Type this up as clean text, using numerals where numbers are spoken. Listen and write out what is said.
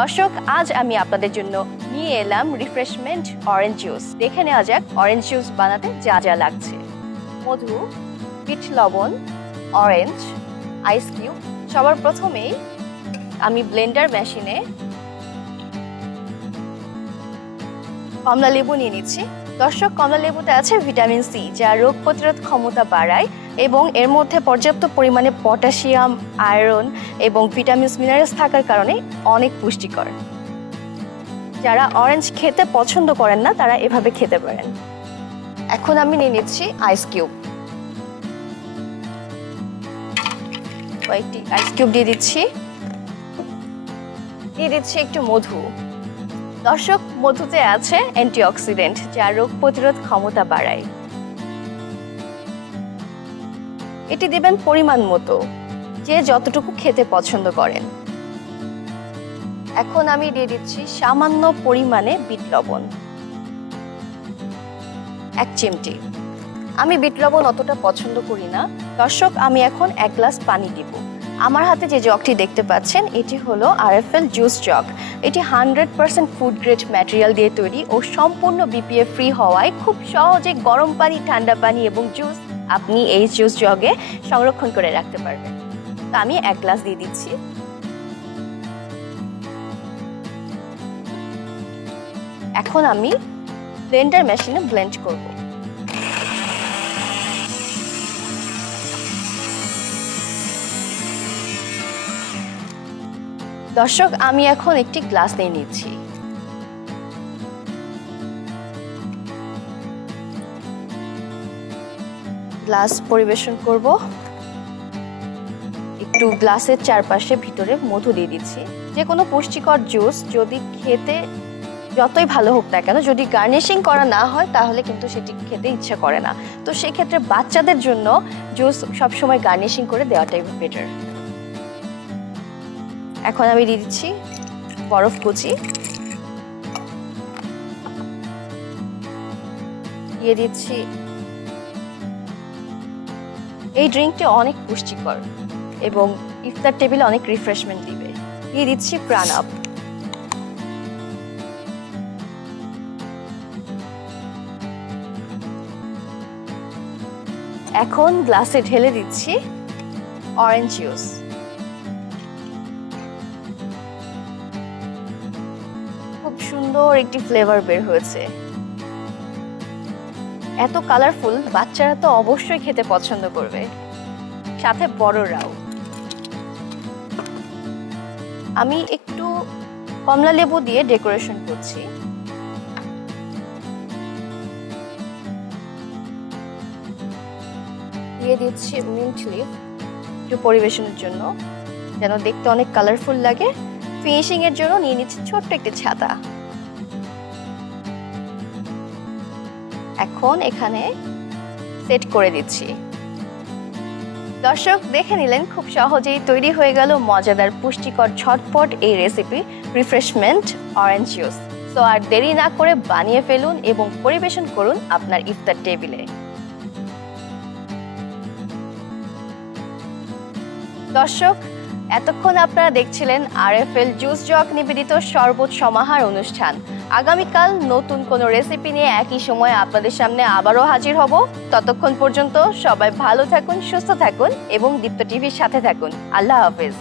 দর্শক, আজ আমি আপনাদের জন্য নিয়ে এলাম রিফ্রেশমেন্ট অরেঞ্জ জুস। দেখে নেওয়া যাক অরেঞ্জ জুস বানাতে যা যা লাগছে। মধু, বিট লবণ, অরেঞ্জ, আইস কিউব। সবার প্রথমেই আমি ব্লেন্ডার মেশিনে কমলা লেবু নিয়ে নিচ্ছি। দর্শক, কমলা লেবুতে আছে ভিটামিন সি, যা রোগ প্রতিরোধ ক্ষমতা বাড়ায় এবং এর মধ্যে পর্যাপ্ত পরিমাণে পটাশিয়াম, আয়রন এবং ভিটামিনস মিনারেলস থাকার কারণে অনেক পুষ্টিকর। যারা অরেঞ্জ খেতে পছন্দ করেন না তারা এভাবে খেতে পারেন। এখন আমি নিয়ে নিচ্ছি আইস কিউব। কয়েকটি আইস কিউব দিয়ে দিচ্ছি একটু মধু। দর্শক, মধুতে আছে অ্যান্টিঅক্সিডেন্ট, যা রোগ প্রতিরোধ ক্ষমতা বাড়ায়। এটি দিবেন পরিমাণ মতো, যে যতটুকু খেতে পছন্দ করেন। এখন আমি দিয়ে দিচ্ছি সামান্য পরিমাণে বিট লবণ, 1 চিমটি। আমি বিট লবণ অতটা পছন্দ করি না। দর্শক, আমি এখন 1 গ্লাস পানি দিব। আমার হাতে যে জগটি দেখতে পাচ্ছেন এটি হলো আরএফএল জুস জগ। এটি 100% ফুড গ্রেড ম্যাটেরিয়াল দিয়ে তৈরি ও সম্পূর্ণ বিপিএ ফ্রি হওয়ায় খুব সহজে গরম পানি, ঠান্ডা পানি এবং জুস আপনি এই জুস জগে সংরক্ষণ করে রাখতে পারবেন। তো আমি 1 গ্লাস দিয়ে দিচ্ছি। এখন আমি ব্লেন্ডার মেশিনে ব্লেন্ড করব। দর্শক, আমি এখন একটি গ্লাস নিয়ে নিচ্ছি। গ্লাস পরিবেশন করব। একটু গ্লাসের চারপাশে ভিতরে মধু দিয়ে দিচ্ছি। যে কোনো পুষ্টিকর জুস যদি খেতে যতই ভালো হোক না কেন, যদি গার্নিশিং করা না হয় তাহলে কিন্তু সেটি খেতে ইচ্ছা করে না। তো সেক্ষেত্রে বাচ্চাদের জন্য জুস সবসময় গার্নিশিং করে দেওয়াটাই বেটার। এখন আমি দিয়ে দিচ্ছি বরফ কুচি, দিয়ে দিচ্ছি। এই ড্রিঙ্কটি অনেক পুষ্টিকর এবং ইফতার টেবিলে অনেক রিফ্রেশমেন্ট দিবে। দিয়ে দিচ্ছি প্রাণাপ। এখন গ্লাসে ঢেলে দিচ্ছি অরেঞ্জ জুস। খুব সুন্দর একটি ফ্লেভার বের হয়েছে। এত কালারফুল, বাচ্চারা তো অবশ্যই খেতে পছন্দ করবে, সাথে বড়রাও। আমি একটু কমলা লেবু দিয়ে ডেকোরেশন করছি। দিয়ে দিচ্ছি মিন্ট লিফ একটু পরিবেশনের জন্য, যেন দেখতে অনেক কালারফুল লাগে। ফিনিশিং এর জন্য নিয়ে নিচ্ছি ছোট্ট একটি ছাতা। এখন এখানে সেট করে দিচ্ছি। দর্শক, দেখে নিলেন খুব সহজেই তৈরি হয়ে গেল মজাদার, পুষ্টিকর, ঝটপট এই recipe refreshment orange juice. So আর দেরি না করে বানিয়ে ফেলুন এবং পরিবেশন করুন আপনার ইফতার টেবিলে। দর্শক, এতক্ষণ আপনারা দেখছিলেন আরএফএল জুস জগ নিবেদিত শরবত সমাহার অনুষ্ঠান। আগামীকাল নতুন কোনো রেসিপি নিয়ে একই সময়ে আপনাদের সামনে আবারও হাজির হব। ততক্ষণ পর্যন্ত সবাই ভালো থাকুন, সুস্থ থাকুন এবং দীপ্ত টিভির সাথে থাকুন। আল্লাহ হাফেজ।